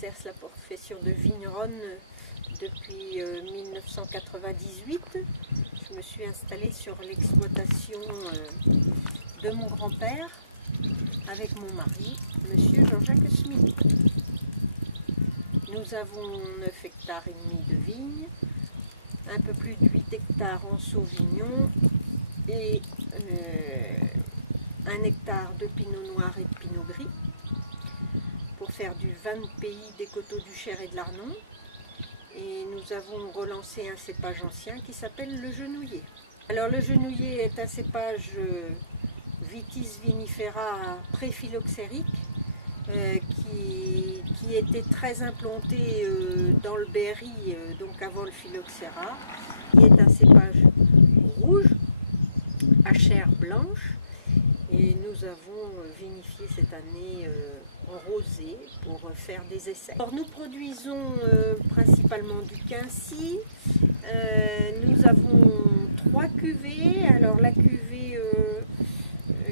j'exerce la profession de vigneronne depuis 1998. Je me suis installée sur l'exploitation de mon grand-père avec mon mari, monsieur Jean-Jacques Smith. Nous avons 9 hectares et demi de vignes, un peu plus de 8 hectares en Sauvignon et 1 hectare de pinot noir et de pinot gris pour faire du vin de pays des coteaux du Cher et de l'Arnon. Et nous avons relancé un cépage ancien qui s'appelle le genouillet. Alors le genouillet est un cépage Vitis vinifera préphyloxérique qui était très implanté dans le Berry, donc avant le phylloxéra, qui est un cépage rouge à chair blanche. Et nous avons vinifié cette année en rosé pour faire des essais. Alors, nous produisons principalement du quincy. Nous avons 3 cuvées. Alors la cuvée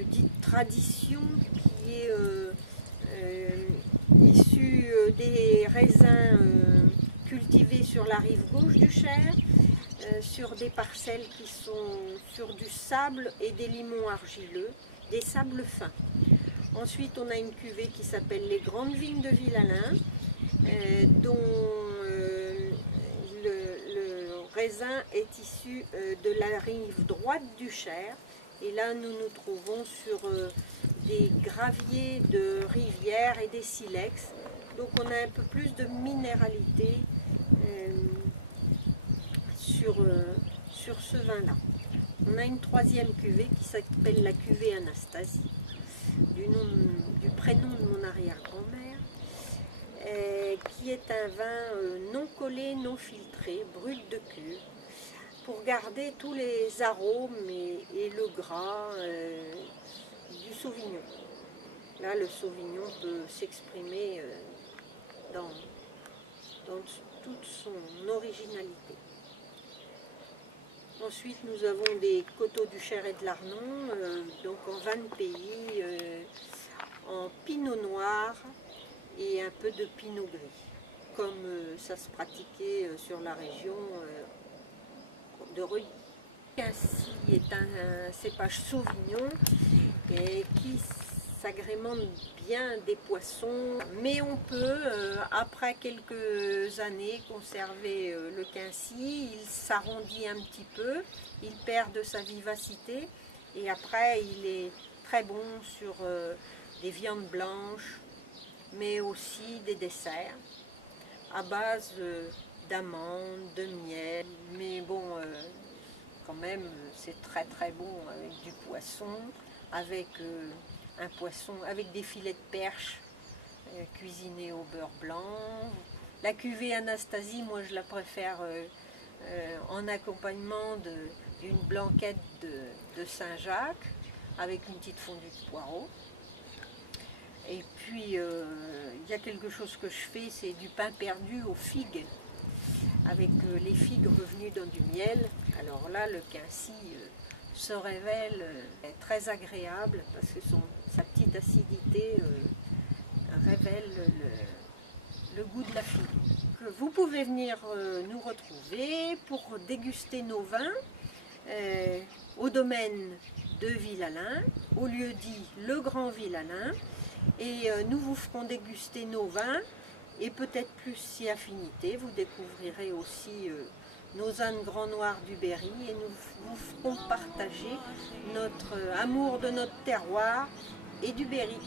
dite tradition qui est issue des raisins cultivés sur la rive gauche du Cher, sur des parcelles qui sont sur du sable et des limons argileux, des sables fins. Ensuite, on a une cuvée qui s'appelle les Grandes Vignes de Villalain, dont le raisin est issu de la rive droite du Cher. Et là, nous nous trouvons sur des graviers de rivière et des silex. Donc, on a un peu plus de minéralité sur ce vin-là. On a une 3e cuvée qui s'appelle la cuvée Anastasie, du prénom de mon arrière-grand-mère, qui est un vin non collé, non filtré, brut de cuve, pour garder tous les arômes et le gras du Sauvignon. Là, le Sauvignon peut s'exprimer dans toute son originalité. Ensuite, nous avons des coteaux du Cher et de l'Arnon, donc en vin de pays, en pinot noir et un peu de pinot gris, comme ça se pratiquait sur la région de Reuilly. Quincy est un cépage Sauvignon et qui s'agrémente bien des poissons, mais on peut, après quelques années, conserver le quincy. Il s'arrondit un petit peu, il perd de sa vivacité et après il est très bon sur des viandes blanches, mais aussi des desserts à base d'amandes, de miel, mais bon, quand même c'est très très bon avec du poisson, avec un poisson avec des filets de perche cuisinés au beurre blanc. La cuvée Anastasie, moi je la préfère en accompagnement d'une blanquette de Saint-Jacques avec une petite fondue de poireaux. Et puis il y a quelque chose que je fais, c'est du pain perdu aux figues, avec les figues revenues dans du miel. Alors là, le quincy se révèle très agréable parce que sa petite acidité révèle le goût de la figue. Vous pouvez venir nous retrouver pour déguster nos vins au domaine de Villalain, au lieu-dit Le Grand Villalain, et nous vous ferons déguster nos vins et peut-être plus si affinité. Vous découvrirez aussi nos ânes Grand Noirs du Berry et nous vous ferons partager notre amour de notre terroir et du Berry.